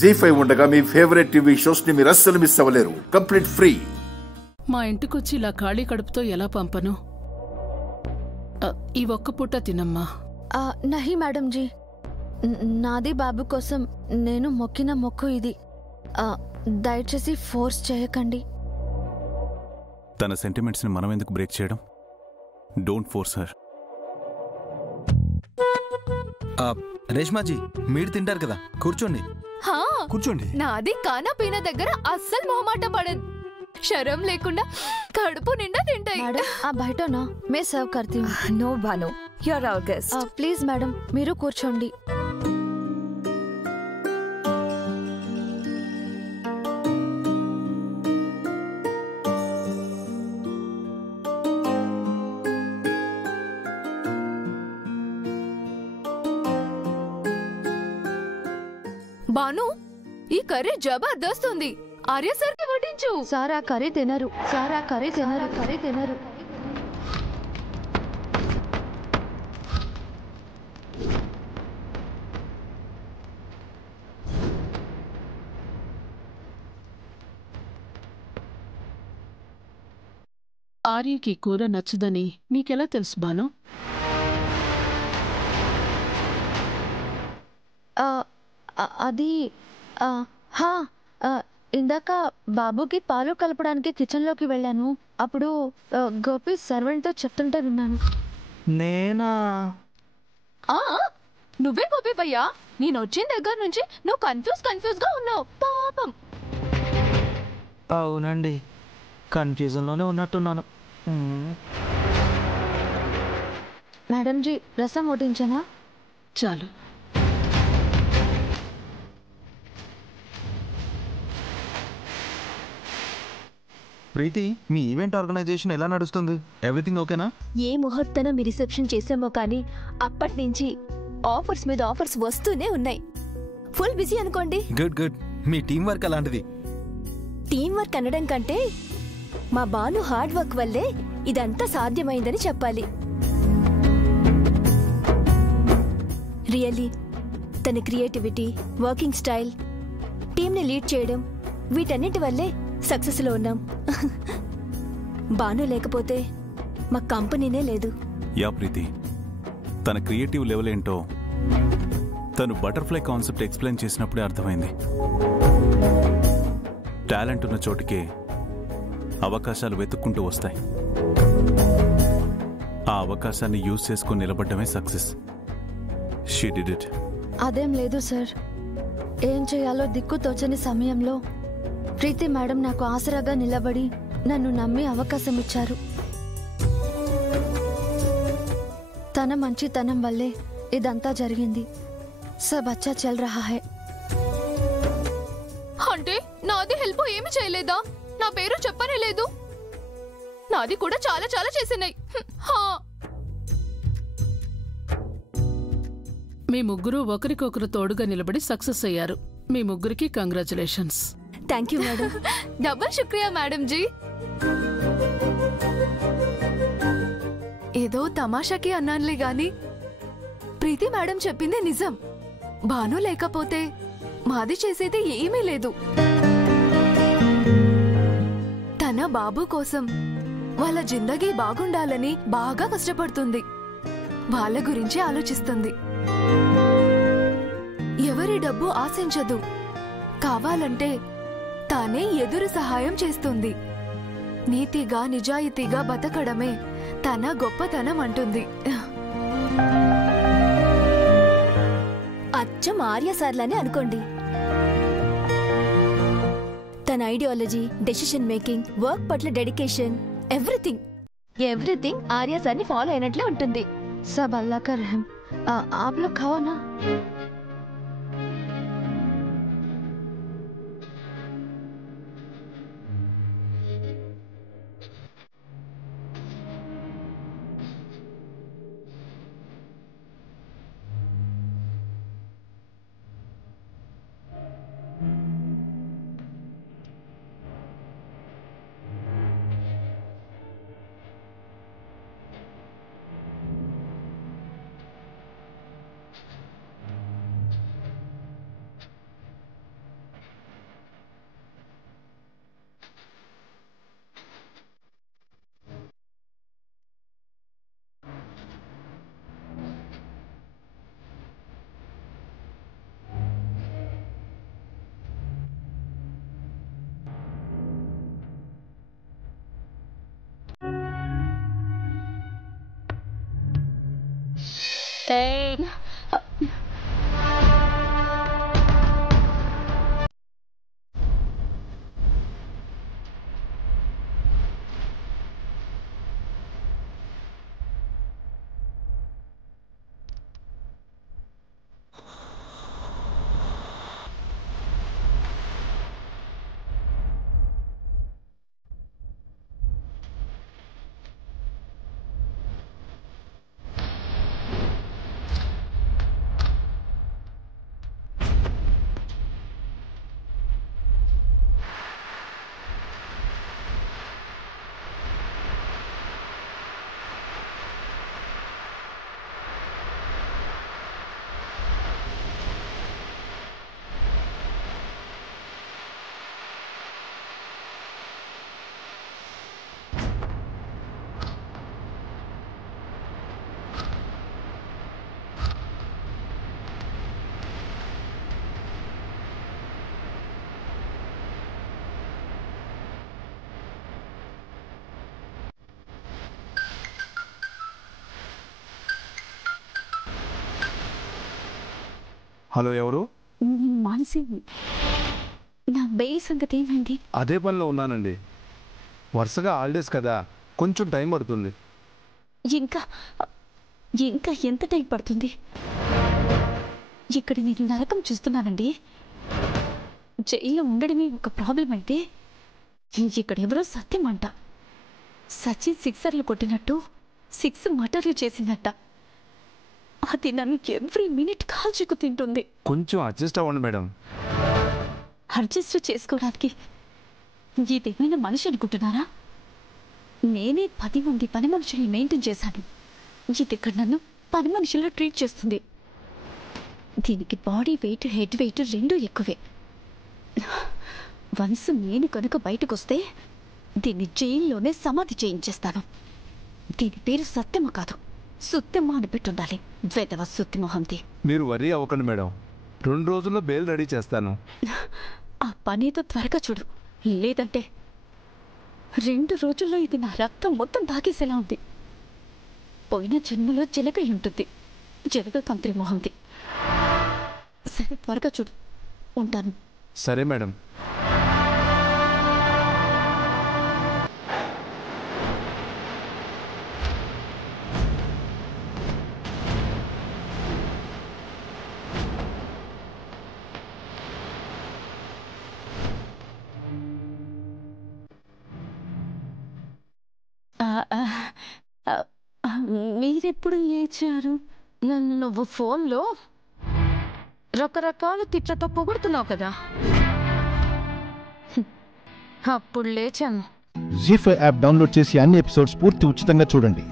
జీ5 ఉండగా మీ favourite TV shows ని మీరు అస్సలు మిస్ అవ్వలేరు. Complete free. మా ఇంటికొచ్చి ఇలా ఖాళీ కడుపుతో ఎలా పంపను? ఈ ఒక్క పూట తినమ్మా. నహీ మేడం జీ, నాది బాబు కోసం నేను మొక్కిన మొక్కు ఇది. దయచేసి ఫోర్స్ చేయకండి. తన సెంటిమెంట్స్ ని మనం ఎందుకు బ్రేక్ చేయడం? Don't force her. రేష్మాజీ, మీరు తింటారు కదా, కూర్చోండి. కూర్చోండి. నాది కానా పీనా దగ్గర అస్సలు మొహమాట పడదు. శరం లేకుండా కడుపు నిండా తింటాయి. బయటనా మే సర్వ్ కర్తీ హూ. No Banu, you are our guest. Please madam, మీరు కూర్చోండి. బాను, ఈ కర్రీ జబర్దస్త్ ఉంది. ఆర్య సార్ కి వడ్డించు. సార్ ఆ కర్రీ తినరు. సార్ ఆ కర్రీ తినరు. కర్రీ తినరు. ఆర్యకి కూర నచ్చదని నీకెలా తెలుసు బాను? అది ఇందాక బాబుకి పాలు కలపడానికి కిచెన్లోకి వెళ్ళాను. అప్పుడు గోపి సర్వెంట్తో చెప్తుంటే విన్నాను. నేనా? నువ్వే గోపి భయ్యా. నేను వచ్చిన దగ్గర నుంచి నువ్వు కన్ఫ్యూజ్ గా ఉన్నావు. పాపం. అవునండి, కన్ఫ్యూజన్లోనే ఉన్నట్టున్నాను. మేడం జీ, రసం వడ్డించనా? చాలు. ప్రీతి, మీ ఈవెంట్ ఆర్గనైజేషన్ ఎలా నడుస్తుంది? ఎవ్రీథింగ్ ఓకేనా? ఏ ముహూర్తాన మీ రిసెప్షన్ చేసామో కానీ అప్పటి నుంచి ఆఫర్స్ మీద ఆఫర్స్ వస్తూనే ఉన్నాయి. ఫుల్ బిజీ అనుకోండి. Good good. మీ టీం వర్క్ అలాంటిది. టీం వర్క్ అనడం కంటే మా బాను హార్డ్ వర్క్ వల్లే ఇదంతా సాధ్యమైందని చెప్పాలి. రియల్లీ తన క్రియేటివిటీ, వర్కింగ్ స్టైల్, టీంని లీడ్ చేయడం, వీటన్నిటి వల్లే సక్సెస్లో ఉన్నాం. బాను లేకపోతే మా కంపెనీనే లేదు. యా ప్రీతి, తన క్రియేటివ్ లెవెల్ ఏంటో తను బటర్ఫ్లై కాన్సెప్ట్ ఎక్స్ప్లెయిన్ చేసినప్పుడే అర్థమైంది. టాలెంట్ ఉన్న చోటికే అవకాశాలు వెతుక్కుంటూ వస్తాయి. ఆ అవకాశాన్ని యూజ్ చేసుకుని నిలబడ్డమే సక్సెస్. She did it. అదేం లేదు సార్. ఏం చేయాలో దిక్కు తోచని సమయంలో ప్రీతి మేడం నాకు ఆసరాగా నిలబడి నన్ను నమ్మి అవకాశం ఇచ్చారు. తన మంచితనం వల్లే ఇదంతా జరిగింది. సబ్ అచ్చా చల్ రహా హై. అంటే నాది హెల్ప్ ఏమి చేయలేదా? నా పేరు చెప్పనే లేదు. నాది కూడా చాలా చాలా చేసినాయి. మీ ముగ్గురు ఒకరికొకరు తోడుగా నిలబడి సక్సెస్ అయ్యారు. మీ ముగ్గురికి congratulations. Thank you madam. Double శుక్రియా మేడం జీ. ఏదో తమాషాకి అన్నానులే గాని ప్రీతి మేడం చెప్పిందే నిజం. భాను లేకపోతే మాది చేసేది ఏమీ లేదు. తన బాబు కోసం వాళ్ళ జిందగీ బాగుండాలని బాగా కష్టపడుతుంది. వాళ్ళ గురించి ఆలోచిస్తుంది. ఎవరి డబ్బు ఆశించదు. కావాలంటే తానే ఎదురు సహాయం చేస్తుంది. నీతిగా నిజాయితీగా బతకడమే తన గొప్పతనం అంటుంది. అచ్చం ఆర్య సార్లానే అనుకోండి. తన ఐడియాలజీ, డెసిషన్ మేకింగ్, వర్క్ పట్ల డెడికేషన్, ఎవ్రీథింగ్ ఆర్య సార్ని ఫాలో అయినట్లే ఉంటుంది. सब अल्लाह का रहम. आप लोग खाओ ना. హలో, ఎవరు? మానసి, నా బెయిల్ సంగతి ఏమైంది? అదే పనిలో ఉన్నానండి. వరుసగా హాలిడేస్ కదా, కొంచెం టైం పడుతుంది. ఇంకా ఇంకా ఎంత టైం పడుతుంది? ఇక్కడ నేను నరకం చూస్తున్నానండి. జైల్లో ఉండడమే ఒక ప్రాబ్లం అయితే ఇక్కడ ఎవరో సత్యం అంట. సచిన్ సిక్సర్లు కొట్టినట్టు 6 మటర్లు చేసినట్ట. అది నన్ను ఎవ్రీ మినిట్ కాల్చుకు తింటుంది. కొంచెం అడ్జస్ట్ అవ్వండి మేడం. అడ్జస్ట్ చేసుకోవడానికి ఇదేమైనా మనిషి అనుకుంటున్నారా? నేనే 10 మంది పని మనుషుల్ని మెయింటైన్ చేశాను. ఇది ఇక్కడ నన్ను పని మనుషుల్లో ట్రీట్ చేస్తుంది. దీనికి బాడీ వెయిట్, హెడ్ వెయిట్ 2 ఎక్కువే. వన్స్ నేను కనుక బయటకు వస్తే దీన్ని జైల్లోనే సమాధి చేయించేస్తాను. దీని పేరు సత్యమ కాదు, సుత్యమ్మ అని పెట్టుండాలి. వెదవ సుత్తిమోహంది. మీరు వరీ అవ్వకండి మేడం, 2 రోజుల్లో బెయిల్ రెడీ చేస్తాను. ఆ పనితో త్వరగా చూడు, లేదంటే 2 రోజుల్లో ఇది నా రక్తం మొత్తం తాగేసేలా ఉంది. పోయిన జన్మలో జలగ ఉంటుంది, జలగ కంత్రి మొహంది. సరే త్వరగా చూడు, ఉంటాను. సరే మేడం. మీరెప్పుడు ఏడ్చారు? నువ్వు ఫోన్లో రకరకాల తిట్లతో పొగుడుతున్నావు కదా, అప్పుడు లేచాను. జీ5 యాప్ డౌన్లోడ్ చేసి అన్ని ఎపిసోడ్స్ పూర్తి ఉచితంగా చూడండి.